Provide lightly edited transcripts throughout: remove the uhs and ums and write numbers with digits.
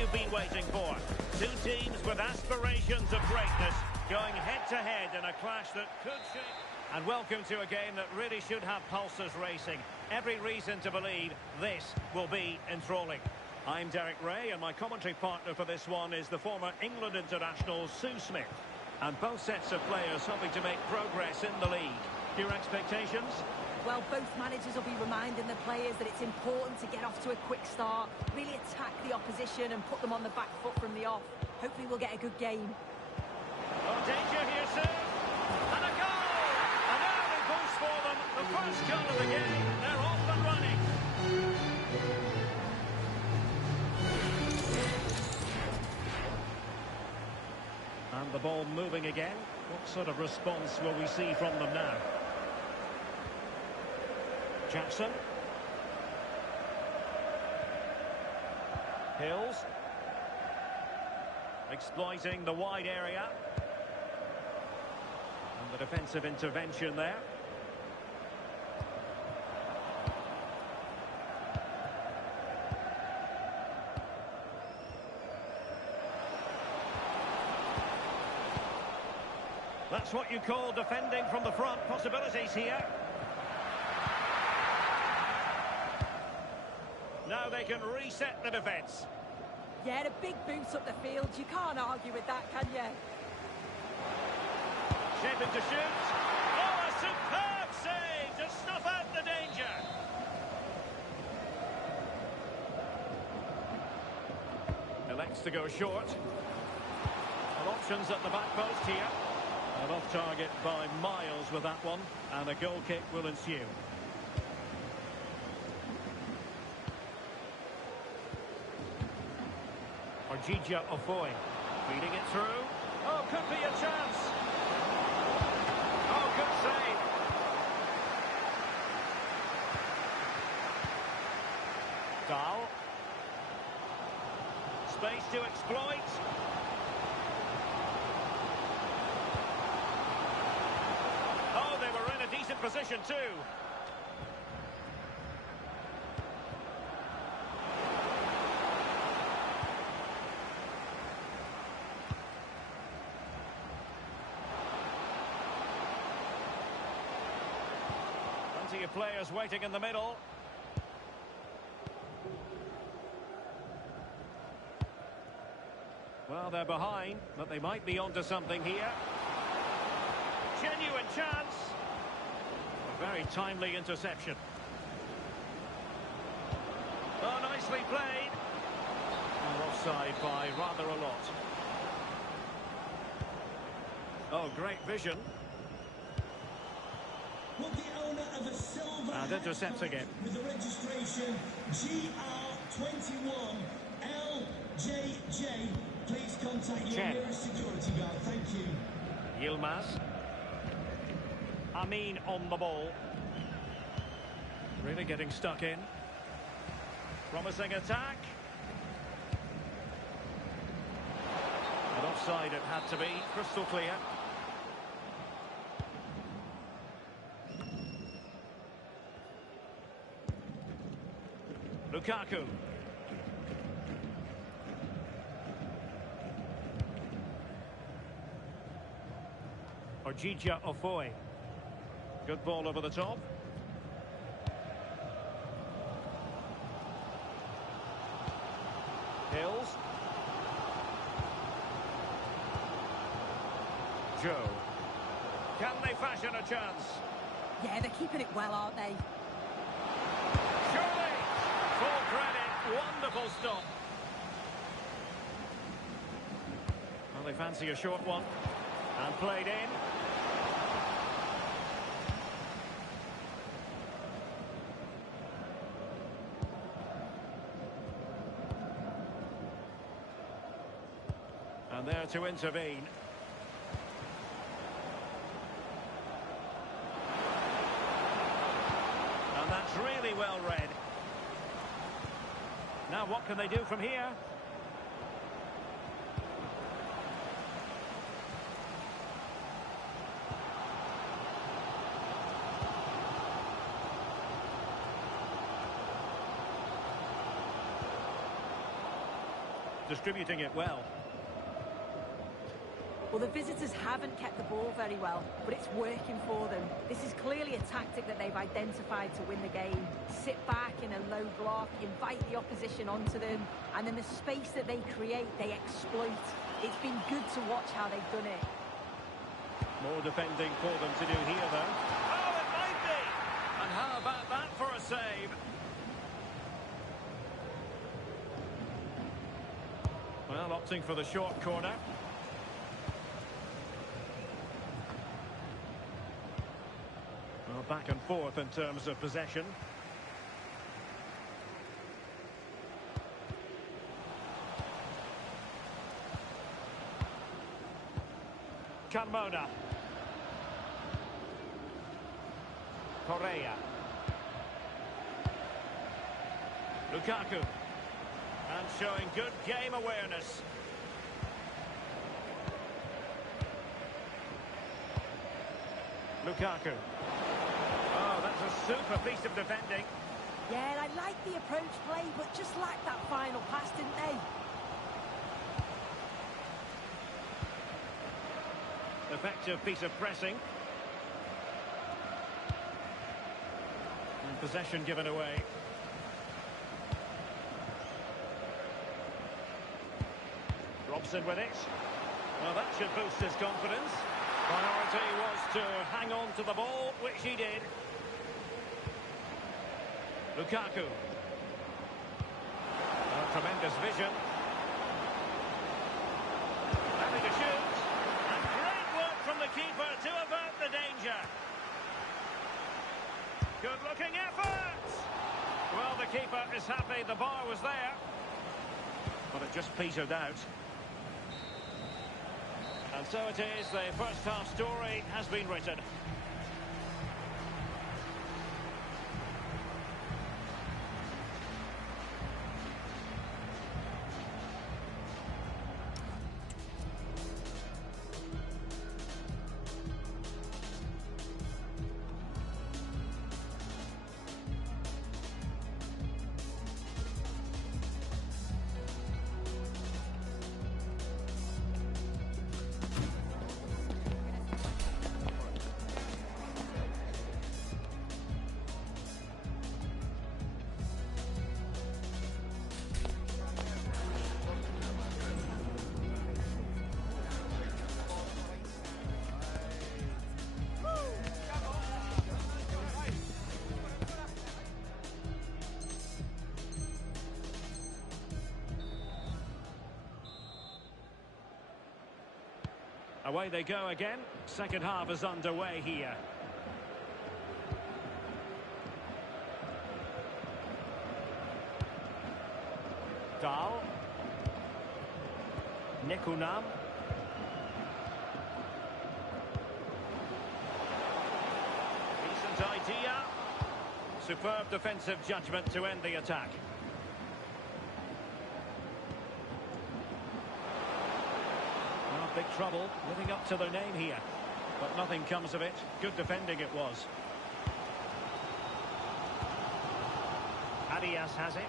you've been waiting for. Two teams with aspirations of greatness going head-to-head in a clash that could shape... And welcome to a game that really should have pulses racing. Every reason to believe this will be enthralling. I'm Derek Ray, and my commentary partner for this one is the former England international Sue Smith. And both sets of players hoping to make progress in the league. Your expectations? Well, both managers will be reminding the players that it's important to get off to a quick start, really attack the opposition and put them on the back foot from the off. Hopefully we'll get a good game. Oh, danger here soon. And a goal! And now they boost for them. The first goal of the game. They're off and running. And the ball moving again. What sort of response will we see from them now? Jackson. Hills. Exploiting the wide area. And the defensive intervention there. That's what you call defending from the front. Possibilities here. Now they can reset the defence. Yeah, a big boost up the field. You can't argue with that, can you? Shaping to shoot. Oh, a superb save to snuff out the danger. Elects to go short. And options at the back post here. And off target by miles with that one. And a goal kick will ensue. Orjija Ofoy feeding it through. Oh, could be a chance. Oh, good save. Dahl. Space to exploit. Oh, they were in a decent position too. Plenty of players waiting in the middle. Well, they're behind, but they might be onto something here. Genuine chance. A very timely interception. Oh, nicely played. And offside by rather a lot. Oh, great vision. Will the owner of a silver and intercepts again. With the registration GR21LJJ, please contact your nearest security guard. Thank you. Yilmaz. Amin on the ball. Really getting stuck in. Promising attack. And offside it had to be. Crystal clear. Lukaku. Orjija Ofoy. Good ball over the top. Hills. Joe. Can they fashion a chance? Yeah, they're keeping it well, aren't they? Surely! Full credit. Wonderful stop. Well, they fancy a short one. And played in. And there to intervene. And that's really well read. Now what can they do from here? distributing it well. Well, the visitors haven't kept the ball very well, but it's working for them. This is clearly a tactic that they've identified to win the game. Sit back in a low block, invite the opposition onto them, and then the space that they create, they exploit. It's been good to watch how they've done it. More defending for them to do here, though. Oh, it might be! And how about that for a save? Well, opting for the short corner. Well, back and forth in terms of possession. Carmona. Correa. Lukaku. And showing good game awareness. Lukaku. Oh, that's a super piece of defending. Yeah, I like the approach play, but just lacked that final pass, didn't they? Effective piece of pressing. And possession given away. Robson with it. Well, that should boost his confidence. Priority was to hang on to the ball, which he did. Lukaku. Tremendous vision. Having to shoot. And great work from the keeper to avert the danger. Good-looking effort. Well, the keeper is happy the bar was there. But it just petered out. And so it is, the first half story has been written. Away they go again. Second half is underway here. Dahl. Nikunam. Decent idea. Superb defensive judgment to end the attack. Big trouble, living up to their name here. But nothing comes of it. Good defending it was. Arias has it.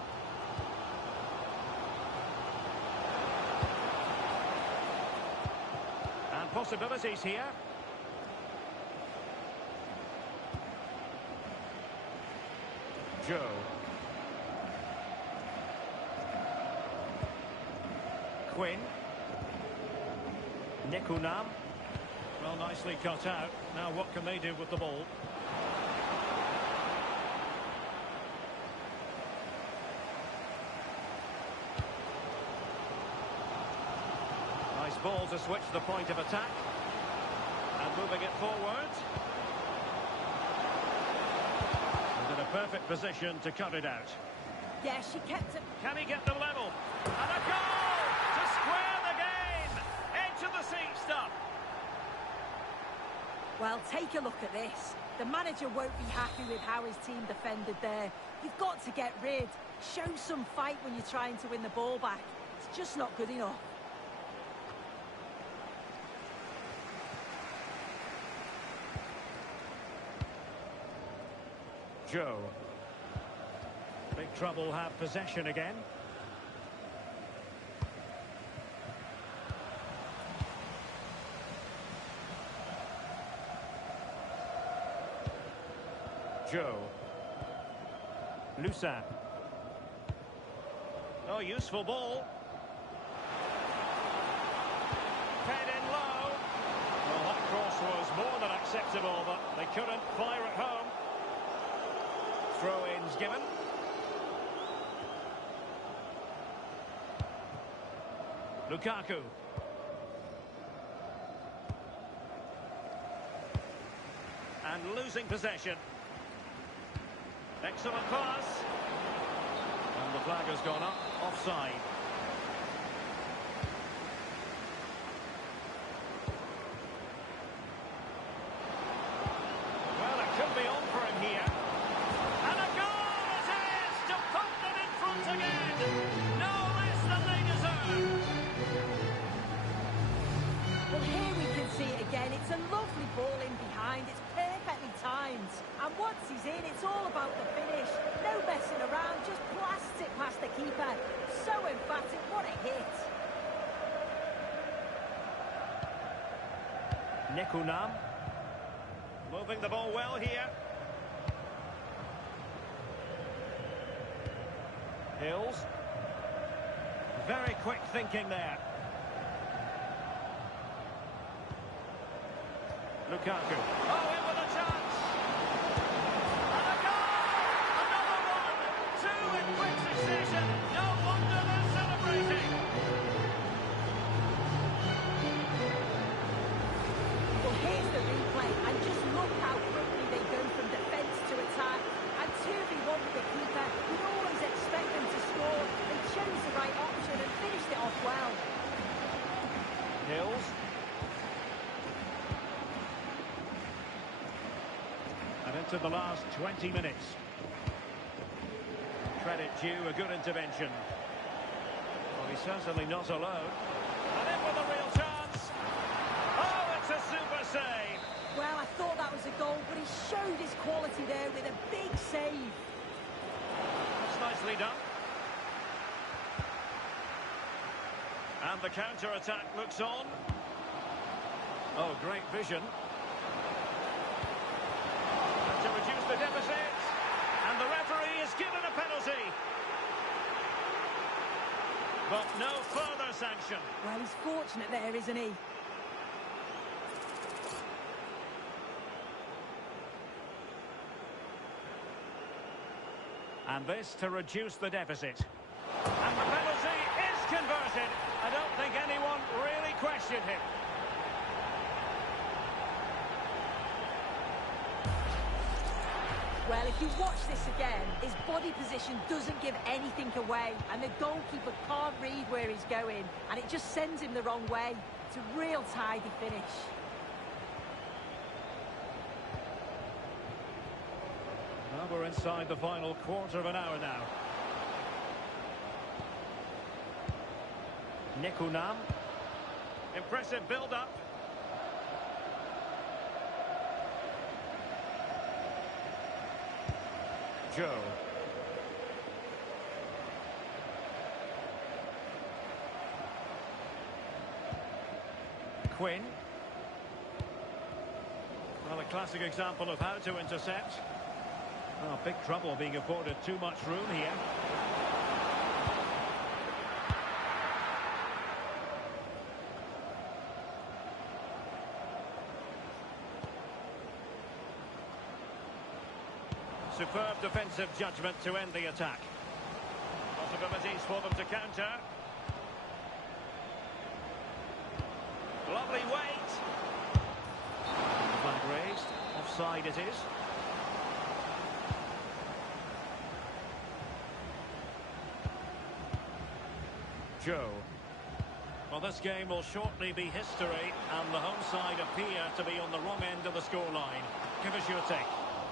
And possibilities here. Joe. Quinn. Nikunam. Well, nicely cut out. Now what can they do with the ball? Nice ball to switch the point of attack. And moving it forward. And in a perfect position to cut it out. Yeah, she kept it. Can he get the level? And a goal to square the game. Edge of the seat stuff. Well, take a look at this. The manager won't be happy with how his team defended there. You've got to get rid. Show some fight when you're trying to win the ball back. It's just not good enough. Joe. Big trouble have possession again. Joe. Lusat. Oh, useful ball. Head in low. Well, that cross was more than acceptable, but they couldn't fire it home. Throw-ins given. Lukaku. And losing possession. Excellent pass. And the flag has gone up. Offside. Well, it could be on for him here. And a goal it is to put them in front again. No less than they deserve. Well, here we can see it again. It's a lovely ball in behind. It's perfectly timed. And once he's in, it's all about the finish. No messing around, just blasts it past the keeper. So emphatic, what a hit. Nekunam. Moving the ball well here. Hills. Very quick thinking there. Lukaku. Oh, in with a chance. And a goal! Another one! Two in quick succession. No wonder they're celebrating. Well, here's the replay, and just look how quickly they go from defence to attack. And 2v1 with the keeper, you'd always expect them to score. They chose the right option and finished it off well. Hills. And into the last 20 minutes. Credit due, a good intervention. Well, he's certainly not alone. And in with a real chance. Oh, it's a super save. Well, I thought that was a goal, but he showed his quality there with a big save. That's nicely done. And the counter-attack looks on. Oh, great vision. And to reduce the deficit. And the referee is given a penalty. But no further sanction. Well, he's fortunate there, isn't he? And this to reduce the deficit. And the penalty is converted. I don't think anyone really questioned him. Well, if you watch this again, his body position doesn't give anything away, and the goalkeeper can't read where he's going, and it just sends him the wrong way. It's a real tidy finish. Well, we're inside the final quarter of an hour now. Nekunam. Impressive build-up. Joe. Quinn. Well, a classic example of how to intercept. Oh, big trouble being afforded too much room here. Superb defensive judgment to end the attack. Possibilities for them to counter. Lovely weight. Flag raised. Offside it is. Joe. Well, this game will shortly be history, and the home side appear to be on the wrong end of the scoreline. Give us your take.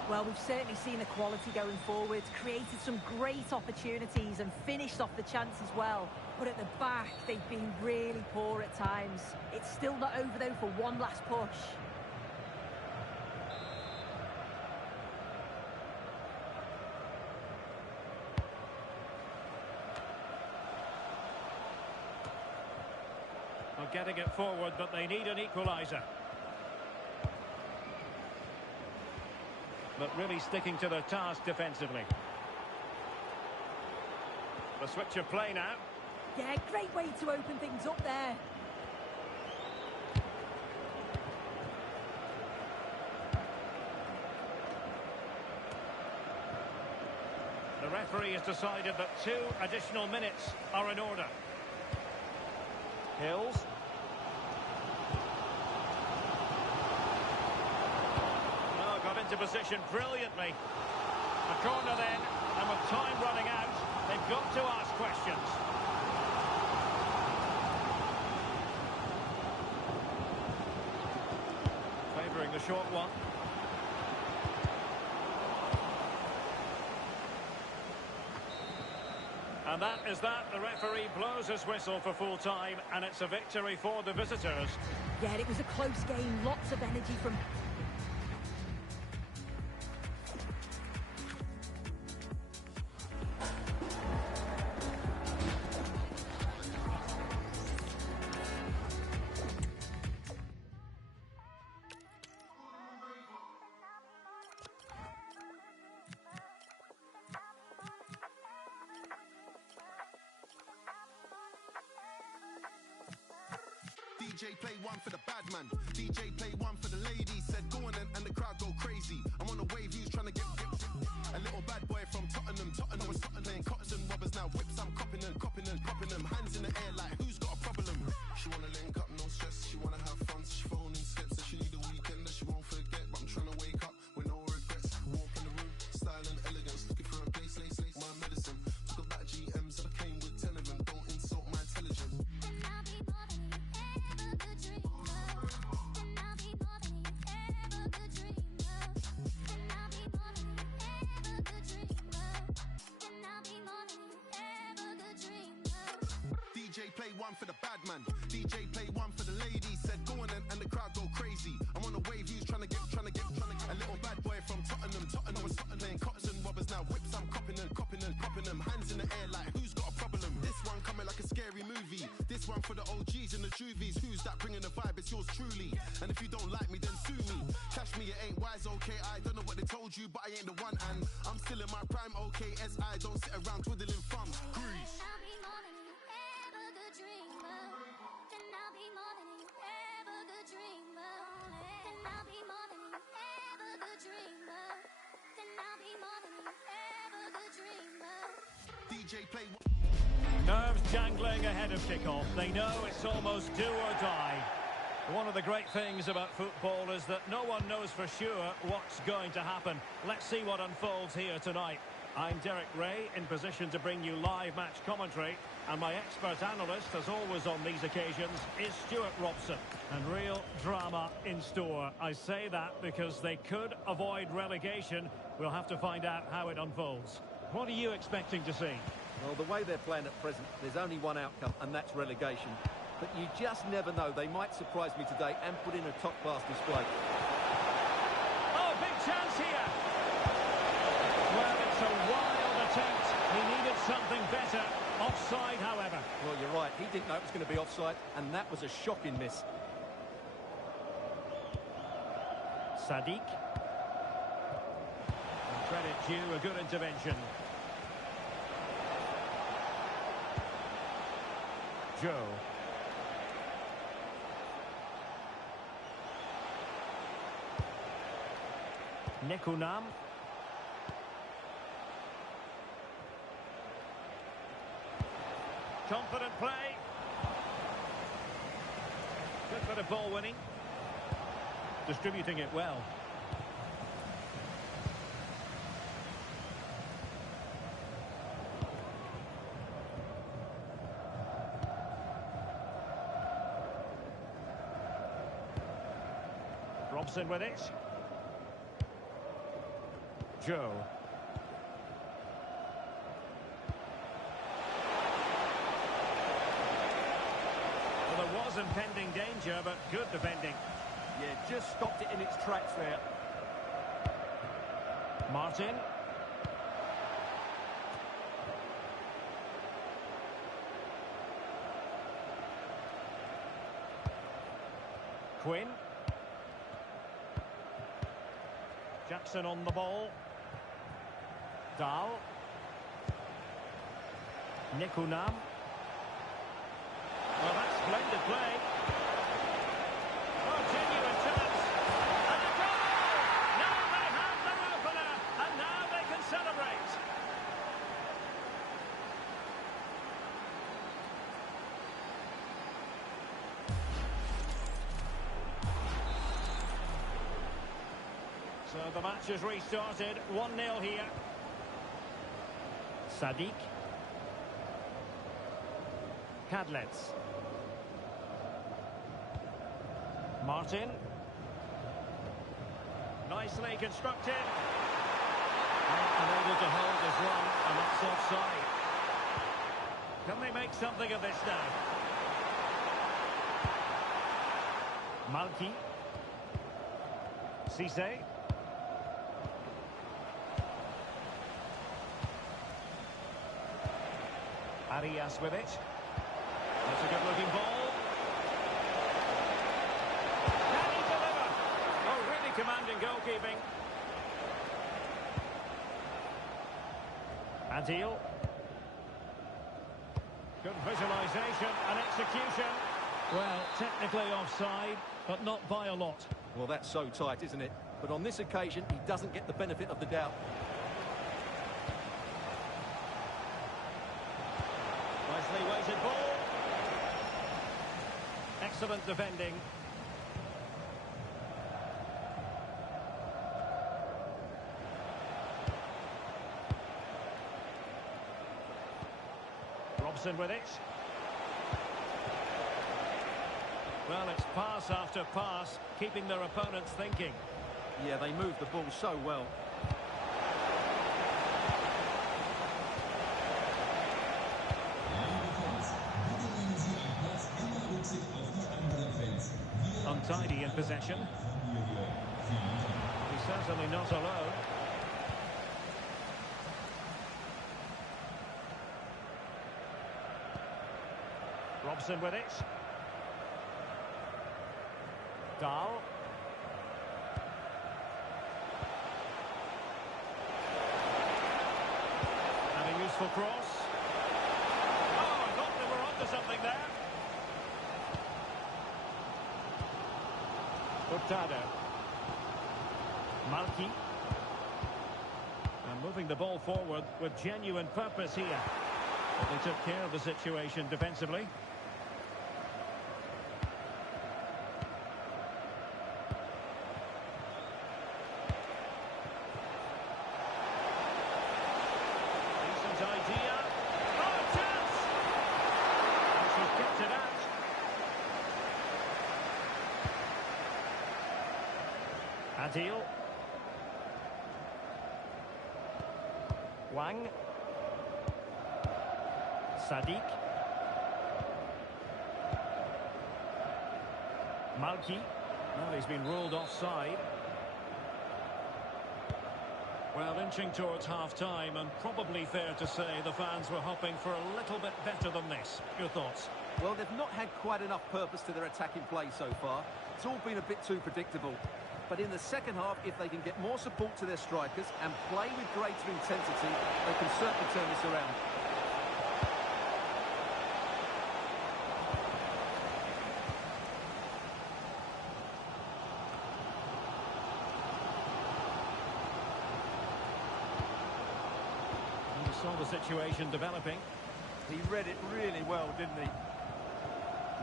Well, we've certainly seen the quality going forward, created some great opportunities and finished off the chance as well. But at the back, they've been really poor at times. It's still not over, though, for one last push. Well, getting it forward, but they need an equaliser. but really sticking to their task defensively. The switch of play now. Yeah, great way to open things up there. The referee has decided that 2 additional minutes are in order. Hills. Oh, got into position brilliantly. A corner then, and with time running out, they've got to ask questions. Favouring the short one. And that is that. The referee blows his whistle for full time, and it's a victory for the visitors. Yeah, it was a close game. Lots of energy from... DJ play one for the bad man. DJ play one for the ladies. Said go on and the crowd go crazy. I'm on a wave, who's trying to get a little bad boy from Tottenham. Tottenham was playing cottons and robbers now. Whips, I'm copping them. Popping them. Hands in the air like who's got a problem? She wanna link up, no stress. She wanna have fun, so she phoning slips. So she need a weekend that she won't forget. But I'm trying to wake up with no regrets. Walk in the room, style and elegance. Looking for a place, lace, my medicine. Talk about GMs, I came with 10 of them. Don't insult my intelligence. DJ play one for the bad man. DJ play one for the ladies. Said go on and the crowd go crazy. I'm on a wave, who's trying to get a little bad boy from Tottenham. Tottenham was playing cottons and robbers now. Whips, I'm copping them. Hands in the air like who's got a problem? This one coming like a scary movie. This one for the OGs and the juvies. Who's that bringing the vibe? It's yours truly. And if you don't like me, then sue me. Cash me, it ain't wise, okay. I don't know what they told you, but I ain't the one. And I'm still in my prime, okay. SI don't sit around twiddling thumbs. Grease. DJ play. Nerves jangling ahead of kickoff. They know it's almost do or die. One of the great things about football is that no one knows for sure what's going to happen. Let's see what unfolds here tonight. I'm Derek Ray, in position to bring you live match commentary, and my expert analyst, as always on these occasions, is Stuart Robson. And real drama in store. I say that because they could avoid relegation. We'll have to find out how it unfolds. What are you expecting to see? Well, the way they're playing at present, there's only one outcome, and that's relegation. But you just never know. They might surprise me today and put in a top-class display. Oh, big chance here! Well, it's a wild attempt. He needed something better. Offside, however. Well, you're right. He didn't know it was going to be offside, and that was a shocking miss. Sadiq. And credit due, a good intervention. Joe. Nekunam. Confident play. Good bit of ball winning. Distributing it well. Robson with it. Joe. Well, there was impending danger, but good defending. Yeah, just stopped it in its tracks there. Martin. Quinn. Jackson on the ball. Dahl. Nikunam. Well, that's splendid play. Oh, genuine chance. And a goal! Now they have their opener, and now they can celebrate. So the match has restarted. 1-0 here. Sadiq. Kadlets. Martin. Nicely constructed. Unable to hold his run, and that's offside. Can they make something of this now? Malki. Cisse. Arias with it. That's a good-looking ball. Can he deliver? Oh, really commanding goalkeeping. Adil. Good visualisation and execution. Well, technically offside, but not by a lot. Well, that's so tight, isn't it? But on this occasion, he doesn't get the benefit of the doubt. Nicely weighted ball. Excellent defending. Robson with it. Well, it's pass after pass, keeping their opponents thinking. Yeah, they move the ball so well. Untidy in possession. He's certainly not alone. Robson with it. Dahl. And a useful cross. Oh, I thought they were onto something there. Hurtado. Malki. And moving the ball forward with genuine purpose here. But they took care of the situation defensively. Decent idea. Oh, chance! And she's kept it out. Adil. Wang. Sadiq. Malki. Well, he's been ruled offside. Well, inching towards half-time, and probably fair to say the fans were hoping for a little bit better than this. Your thoughts? Well, they've not had quite enough purpose to their attacking play so far. It's all been a bit too predictable. But in the second half, if they can get more support to their strikers and play with greater intensity, they can certainly turn this around. You saw the situation developing. He read it really well, didn't he?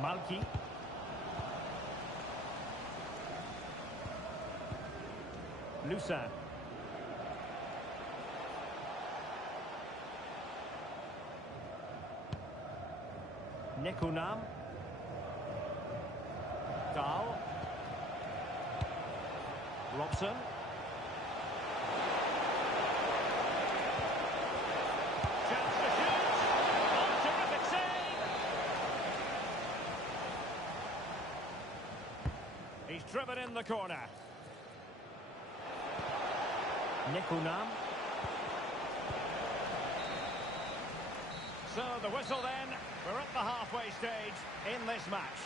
Malki. Lusa. Nikunam. Dahl. Robson. Chance to shoot. Oh, terrific save. He's driven in the corner. Nikunam. So the whistle then. We're at the halfway stage in this match.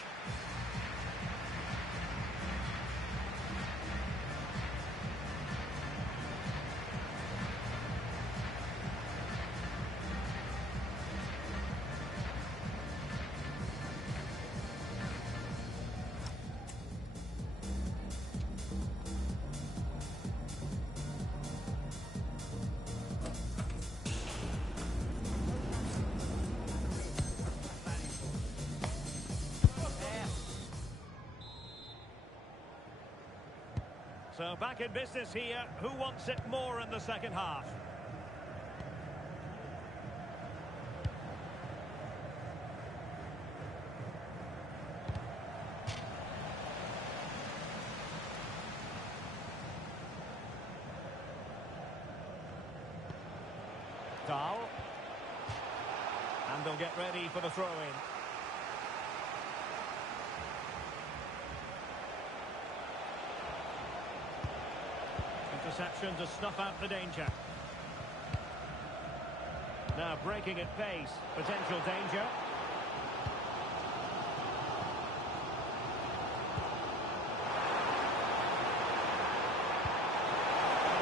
So back in business here. Who wants it more in the second half? Dahl. And they'll get ready for the throw-in. Interception to snuff out the danger. Now breaking at pace. Potential danger.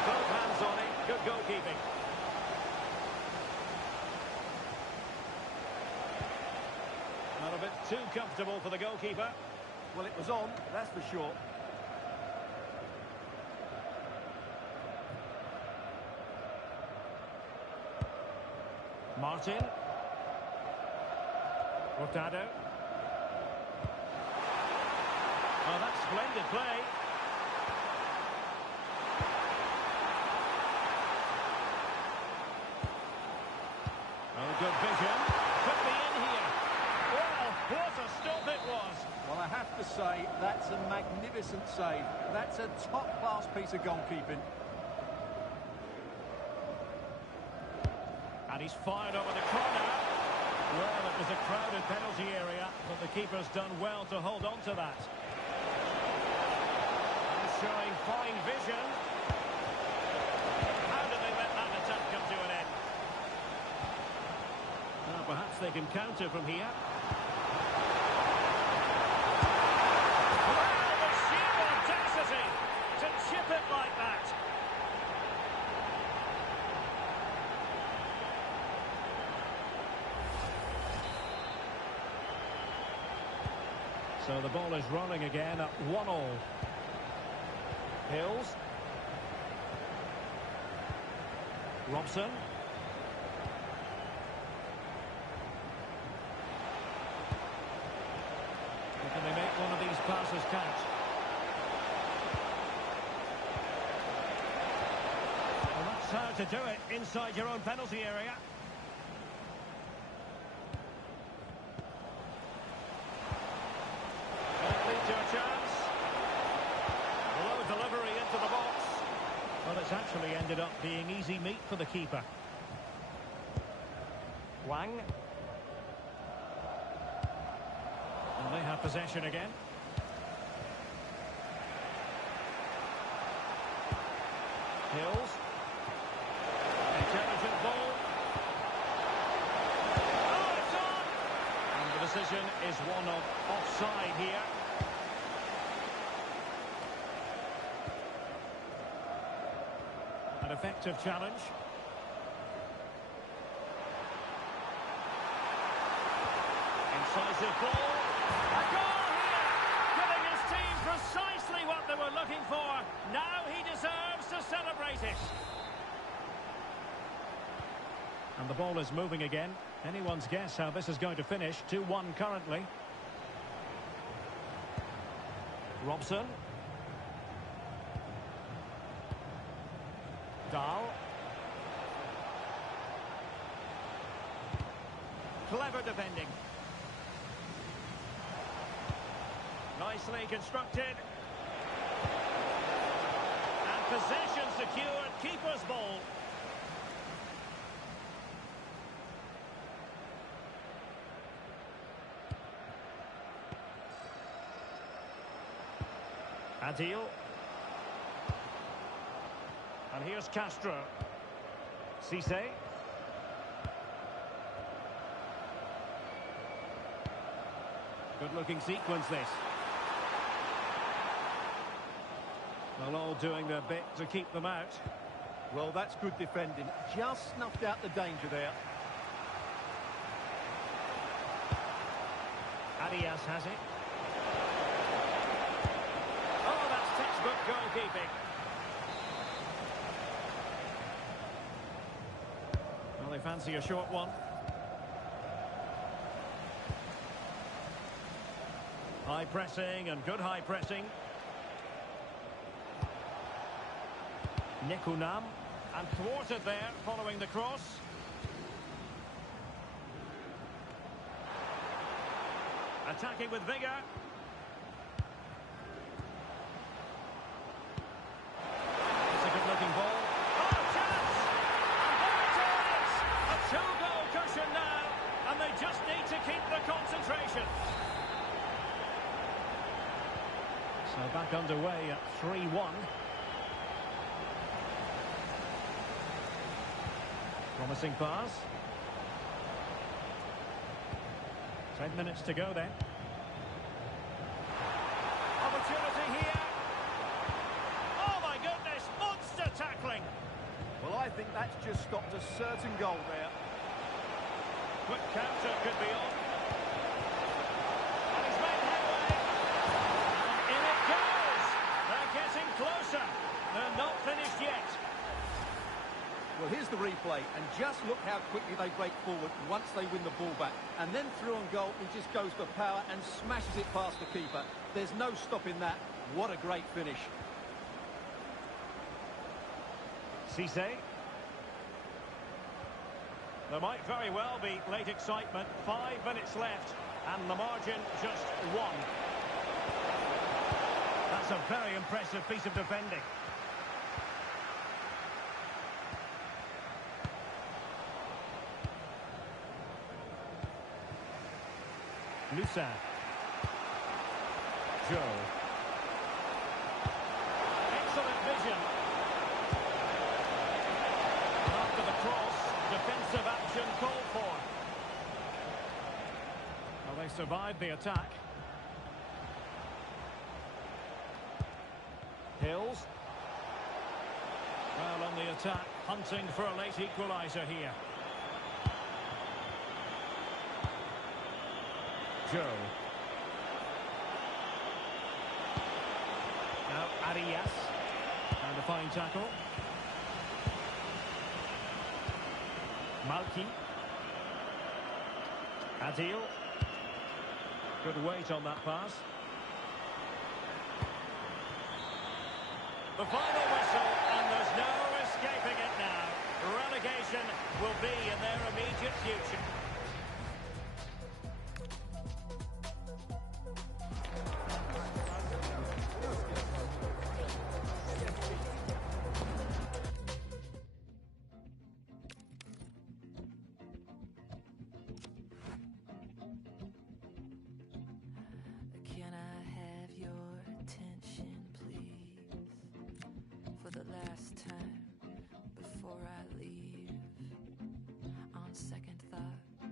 Both hands on it. Good goalkeeping. Not a bit too comfortable for the goalkeeper. Well, it was on, that's for sure. Martin. Hurtado. Oh, that's splendid play. Oh, good vision. Could be in here. Well, what a stop it was. Well, I have to say, that's a magnificent save. That's a top-class piece of goalkeeping. And he's fired over the corner. Well, it was a crowded penalty area, but the keeper's done well to hold on to that. He's showing fine vision. How did they let that attack come to an end? Well, perhaps they can counter from here. Wow, the sheer audacity to chip it like that. So the ball is rolling again at 1-1. Hills. Robson. Can they make one of these passes count? Well, that's how to do it inside your own penalty area. Lead to a chance. Low delivery into the box. Well, it's actually ended up being easy meat for the keeper. Wang. And they have possession again. Hills. Intelligent ball. Oh, it's on! And the decision is one of offside here. An effective challenge. Incisive ball. A goal here! Giving his team precisely what they were looking for. Now he deserves to celebrate it. And the ball is moving again. Anyone's guess how this is going to finish. 2-1 currently. Robson. Dahl. Clever defending. Nicely constructed. And possession secured. Keeper's ball. Adil. And here's Castro. Cisse. Good looking sequence this. Well, all doing their bit to keep them out. Well, that's good defending. Just snuffed out the danger there. Arias has it. Oh, that's textbook goalkeeping. Well, they fancy a short one. High pressing and good high pressing. Nikunam, and thwarted there following the cross. Attacking with vigour. It's a good-looking ball. Oh, chance! And there it is! A two-goal cushion now, and they just need to keep the concentration. So back underway at 3-1. Promising pass. 10 minutes to go then. Opportunity here. Oh my goodness, monster tackling. Well, I think that's just stopped a certain goal there. Quick counter could be on. And he's made headway. And in it goes. They're getting closer. They're not finished yet. Well, here's the replay, and just look how quickly they break forward once they win the ball back. And then through on goal, he just goes for power and smashes it past the keeper. There's no stopping that. What a great finish. Cisse. There might very well be late excitement. 5 minutes left, and the margin just 1. That's a very impressive piece of defending. Lusa. Joe. Excellent vision. After the cross, defensive action called for. Well, they survived the attack. Hills. Well, on the attack, hunting for a late equaliser here. Joe. Now Arias. And a fine tackle. Malki. Adil. Good weight on that pass. The final whistle, and there's no escaping it now. Relegation will be in their immediate future. Can I have your attention, please? For the last time before I leave. On second thought,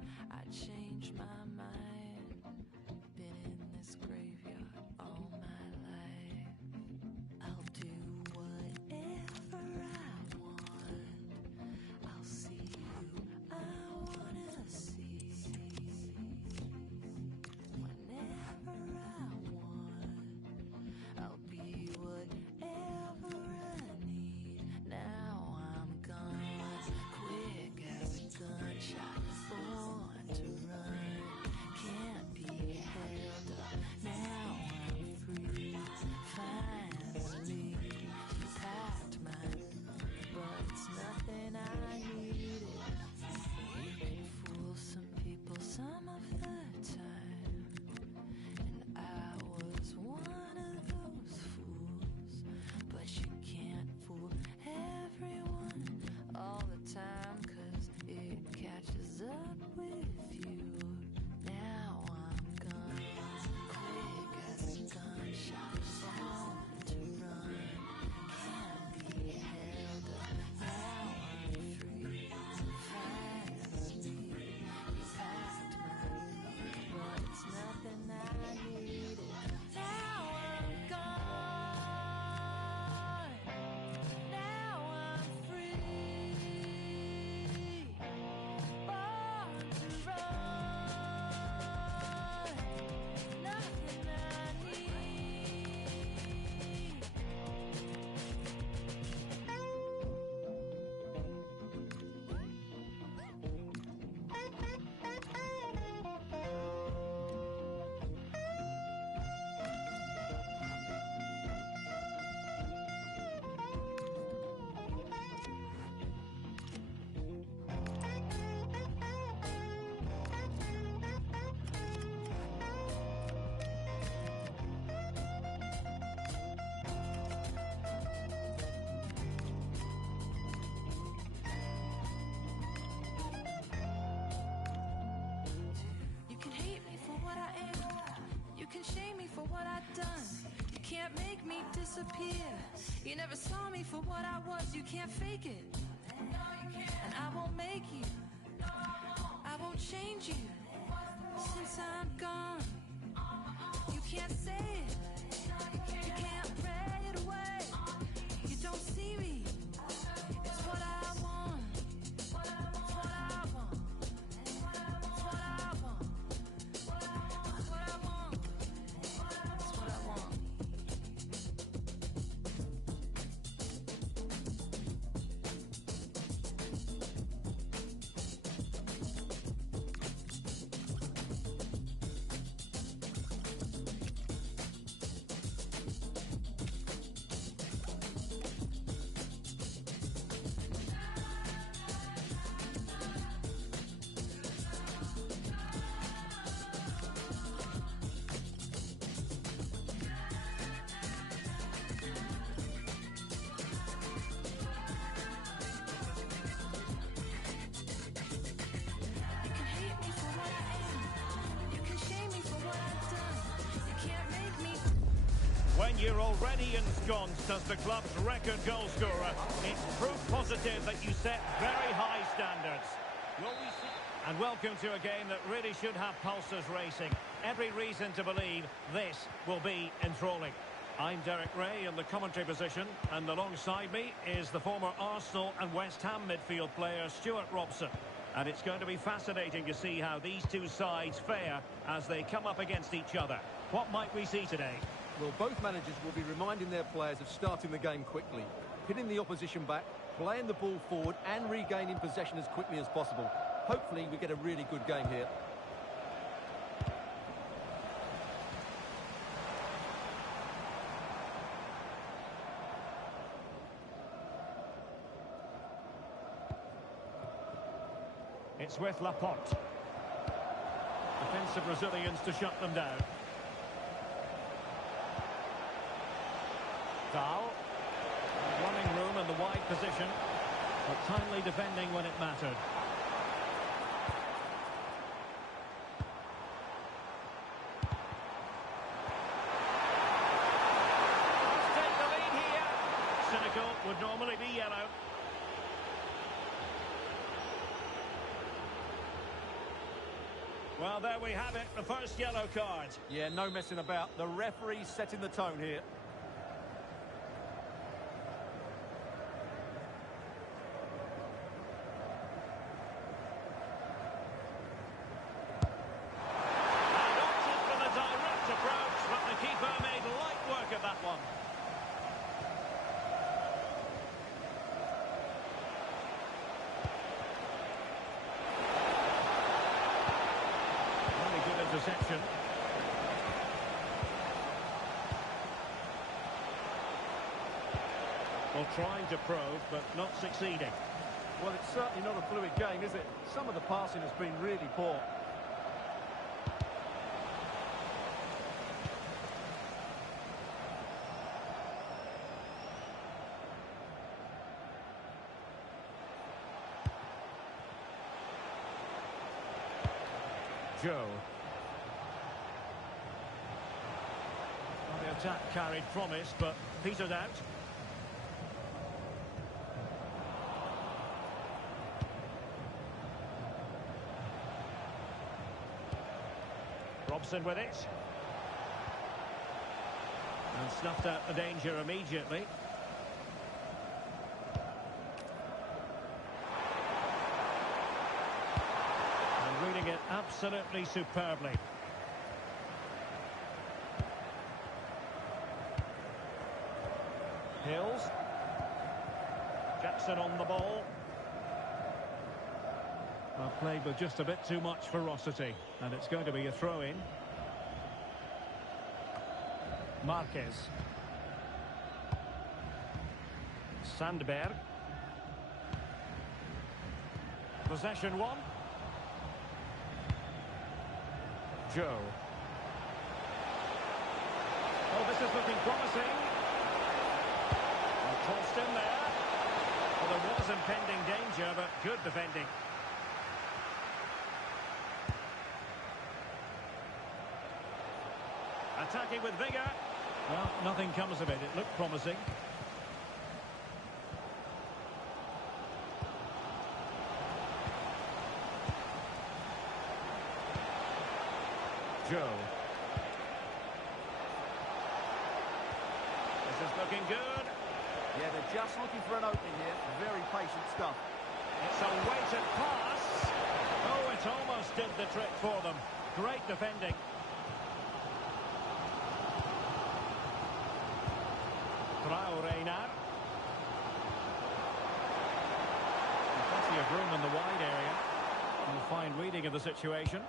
can't make me disappear. You never saw me for what I was, you can't fake it. And I won't make you, I won't change you. Since I'm gone, you can't say it, you can't pray it away. You don't see me, it's what I want. It's what I want. It's what I want. It's what I want. It's what I want. When you're already ensconced as the club's record goal scorer, it's proof positive that you set very high standards. Will we see? And welcome to a game that really should have pulses racing. Every reason to believe this will be enthralling. I'm Derek Ray in the commentary position, and alongside me is the former Arsenal and West Ham midfield player Stuart Robson. And it's going to be fascinating to see how these two sides fare as they come up against each other. What might we see today? Well, both managers will be reminding their players of starting the game quickly, hitting the opposition back, playing the ball forward and regaining possession as quickly as possible. Hopefully we get a really good game here. It's with Laporte. Defensive Brazilians to shut them down. Dahl, running room in the wide position, but timely defending when it mattered. Let's take the lead here. Cynical would normally be yellow. Well, there we have it, the first yellow card. Yeah, no messing about. The referee's setting the tone here. Interception. Well, trying to probe, but not succeeding. Well, it's certainly not a fluid game, is it? Some of the passing has been really poor. Joe. Well, the attack carried promise, but petered out. Robson with it. And snuffed out the danger immediately. And reading it absolutely superbly. Hills. Jackson on the ball. Well, played with just a bit too much ferocity, and it's going to be a throw-in. Marquez. Sandberg. Possession one. Joe. Oh, this is looking promising. And tossed in there. Well, there was impending danger, but good defending. Attacking with vigour. Well, nothing comes of it. It looked promising. Joe. This is looking good. Yeah, they're just looking for an opening here. Very patient stuff. It's a weighted pass. Oh, it almost did the trick for them. Great defending. Traore now. Plenty of room in the wide area. And a fine reading of the situation.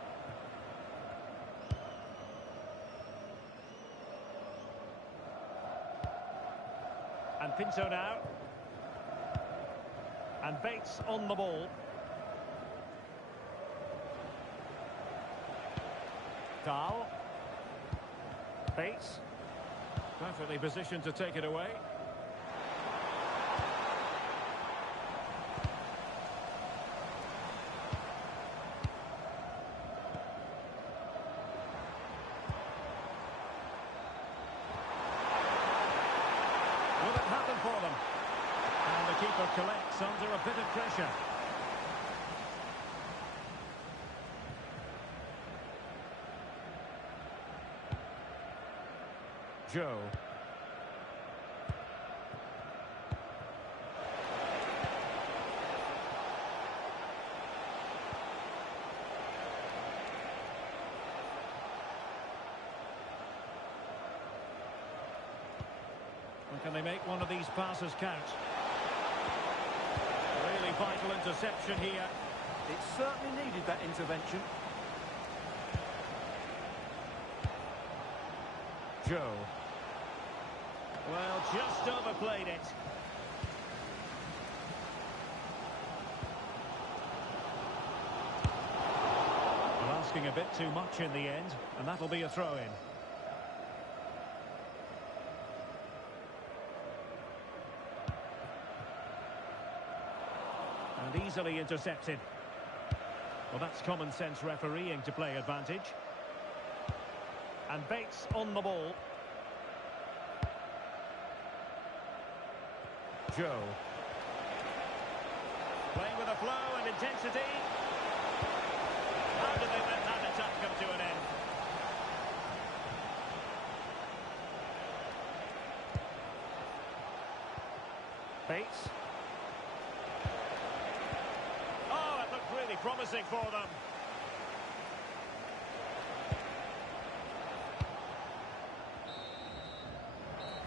And Pinto now. And Bates on the ball. Dahl. Bates. Perfectly positioned to take it away. Will it happen for them? And the keeper collects under a bit of pressure. Joe. And can they make one of these passes count? Really vital interception here. It certainly needed that intervention. Joe. Well, just overplayed it. Well, asking a bit too much in the end, and that'll be a throw-in. And easily intercepted. Well, that's common sense refereeing to play advantage. And Bates on the ball. Joe. Playing with a flow and intensity. How did they let that attack come to an end? Bates. Oh, it looked really promising for them.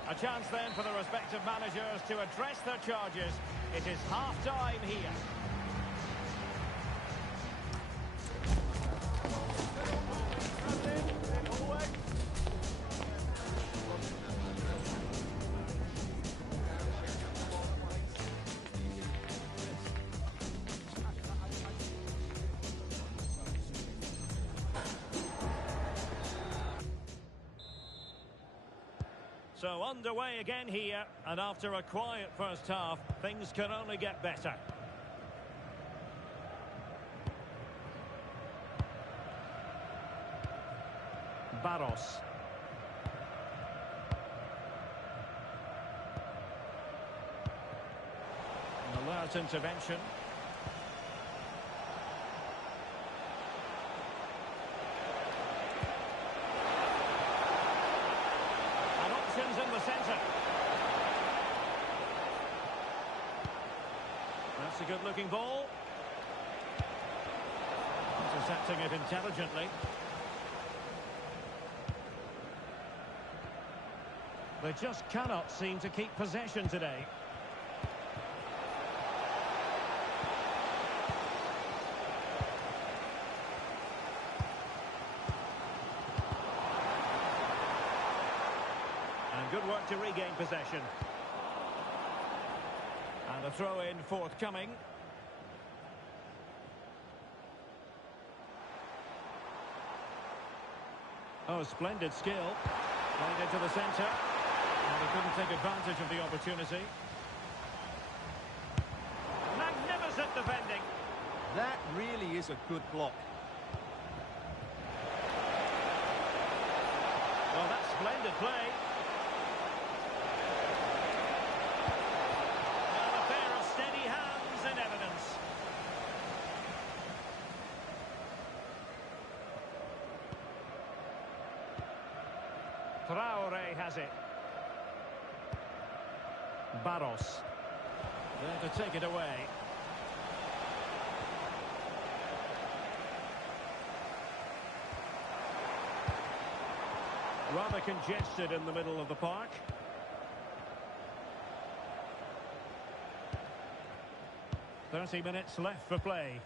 A chance then for the respective managers to address their charges. It is half-time here. So underway again here, and after a quiet first half, things can only get better. Barros. An alert intervention. In the centre. That's a good looking ball. Intercepting it intelligently. They just cannot seem to keep possession today. Good work to regain possession. And a throw-in forthcoming. Oh, splendid skill. Played into the centre. And he couldn't take advantage of the opportunity. Magnificent defending. That really is a good block. Well, that's splendid play. Traore has it. Barros. There to take it away. Rather congested in the middle of the park. "30 minutes left for play."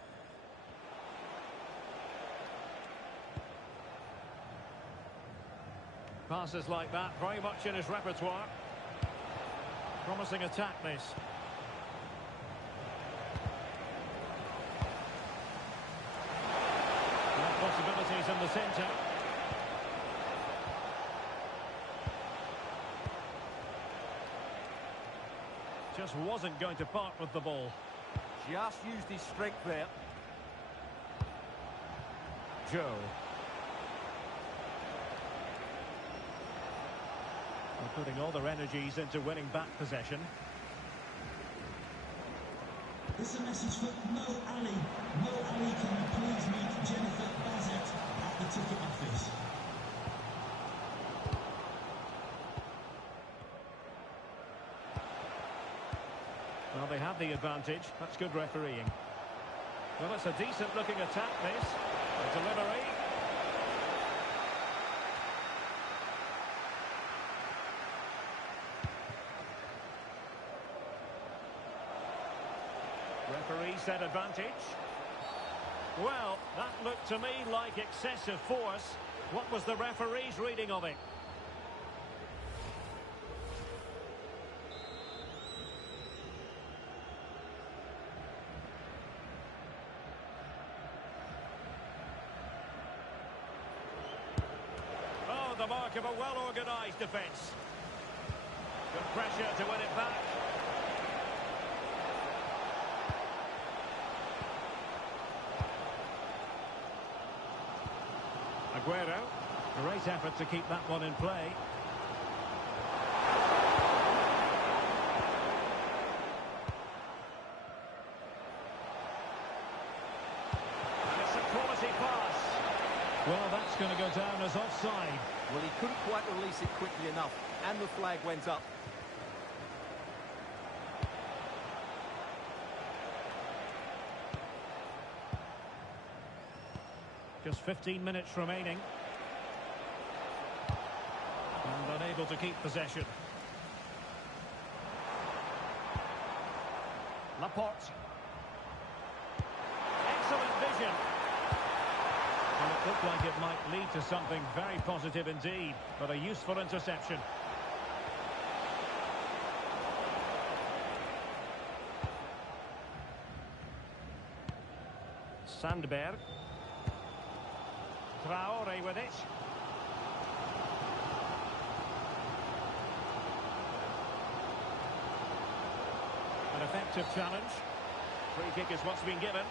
Passes like that, very much in his repertoire. Promising attack, this. Possibilities in the centre. Just wasn't going to part with the ball. Just used his strength there. Joe. They're putting all their energies into winning back possession. This is a message for Mo Ali. Mo Ali, can you please meet Jennifer Bassett at the ticket office? Well, they have the advantage. That's good refereeing. Well, it's a decent-looking attack, this. The delivery. Referee said advantage. Well, that looked to me like excessive force. What was the referee's reading of it? Oh, the mark of a well-organised defence. Good pressure to win it back. Aguero. Great effort to keep that one in play. And it's a quality pass. Well, that's going to go down as offside. Well, he couldn't quite release it quickly enough, and the flag went up. Just 15 minutes remaining. And unable to keep possession. Laporte. Excellent vision. And it looked like it might lead to something very positive indeed, but a useful interception. Sandberg. Traore with it. An effective challenge. Free kick is what's been given.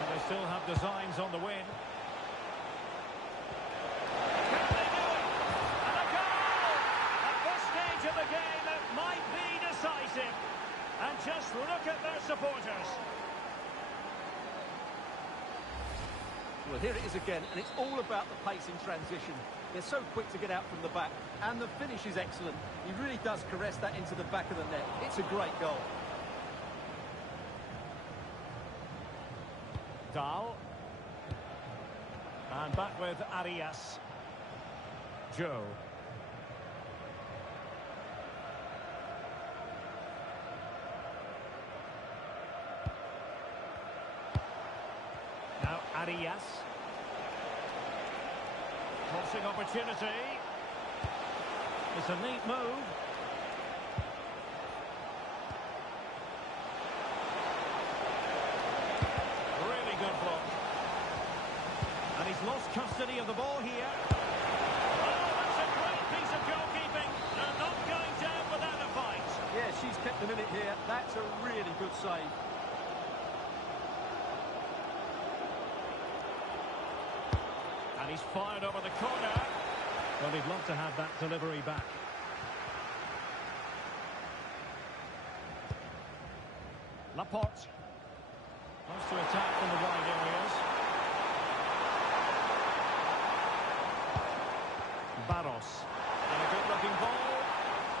And they still have designs on the win. Of the game that might be decisive, and just look at their supporters. Well, here it is again, and it's all about the pace in transition. They're so quick to get out from the back, and the finish is excellent. He really does caress that into the back of the net. It's a great goal. Dahl. And back with Arias. Joe. Now Arias. Crossing opportunity. It's a neat move. Really good block. And he's lost custody of the ball here. Oh, that's a great piece of goalkeeping. They're not going down without a fight. Yeah, she's kept them in it here. That's a really good save. And he's fired over the corner. Well, he'd love to have that delivery back. Laporte. Wants to attack from the wide areas. Barros. And a good-looking ball.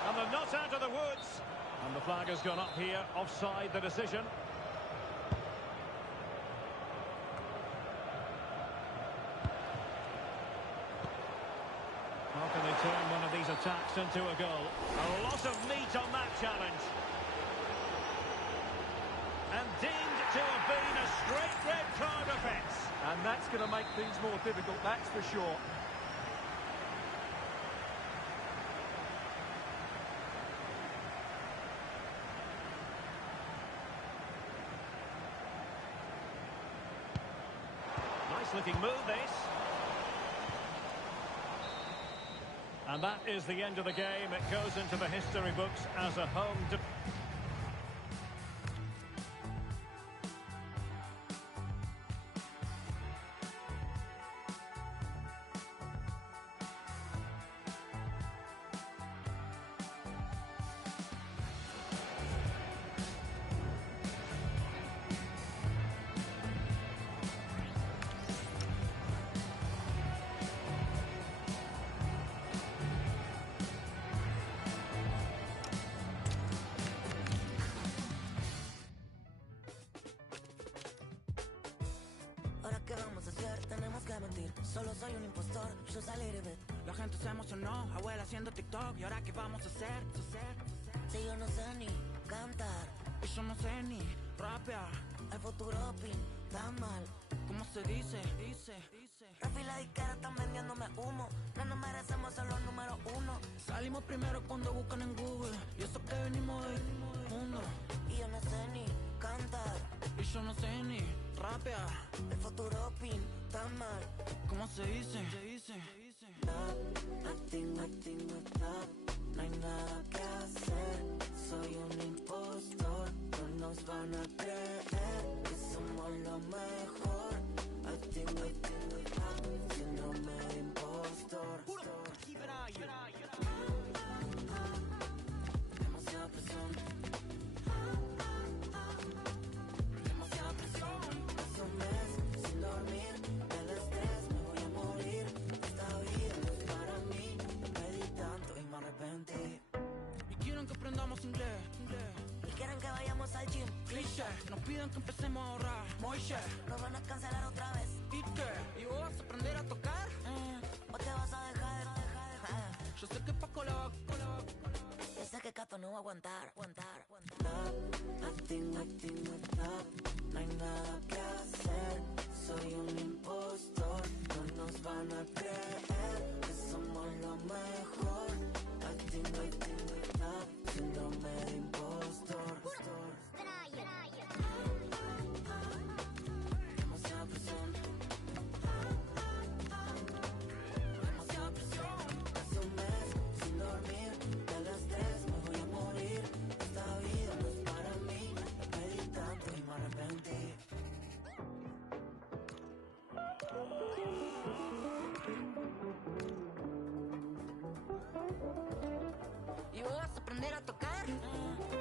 And they're not out of the woods. And the flag has gone up here. Offside the decision. How can they turn one of these attacks into a goal? A lot of meat on that challenge. And deemed to have been a straight red card offence. And that's going to make things more difficult, that's for sure. Nice looking move, this. And that is the end of the game. It goes into the history books as a home defeat. ¿Qué vamos a hacer? Tenemos que mentir. Solo soy un impostor, yo saliré de. La gente se emocionó, abuela haciendo TikTok. ¿Y ahora qué vamos a hacer? Si yo no sé ni cantar, Y yo no sé ni rapear. el futuro pinta mal. ¿Cómo se dice? Rafi y la disquera están vendiéndome humo. No nos merecemos ser los número uno. Salimos primero cuando buscan en Google. Y eso que venimos del mundo. Y yo no sé ni cantar, Y yo no sé ni rapear. el futuro pinta mal. ¿Cómo se dice? Nothing, no hay nada que hacer. Soy un impostor, no nos van a creer que somos lo mejor. Síndrome de impostor. Demasiada presión. Demasiada presión. Hace un mes sin dormir, del estrés me voy a morir. Esta vida no es para mí. Pedí tanto y me arrepentí. Y quieren que aprendamos inglés. Y quieren que vayamos al gym. Cliché, nos piden que empecemos a ahorrar. Moishe, Nos van a cancelar otra vez. ¿y qué? ¿Y vos vas a aprender a tocar? O te vas a dejar. Yo sé que Paco la va. Yo sé que Cato no va a aguantar. Nothing, no hay nada que hacer. Soy un impostor, no nos van a creer que somos lo mejor. Síndrome de impostor. Demasiada presión. Demasiada presión. Hace un mes sin dormir, del estrés me voy a morir. Esta vida no es para mí. Pedí tanto y me arrepentí. ¿Y vos vas a aprender a tocar?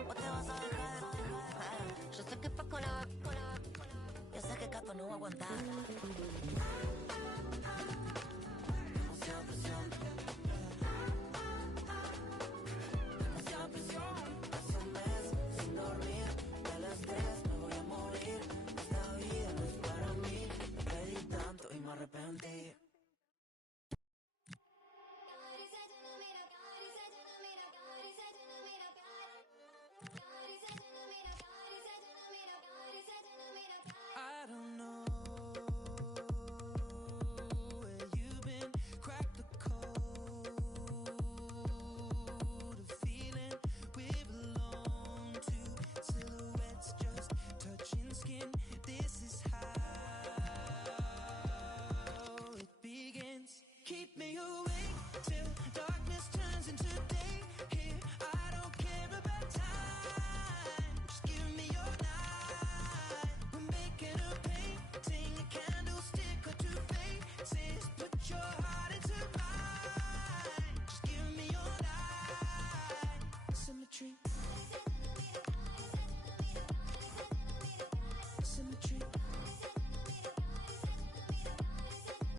O te vas a dejar. Yo sé que Paco la va. Yo sé que Cato no va a aguantar.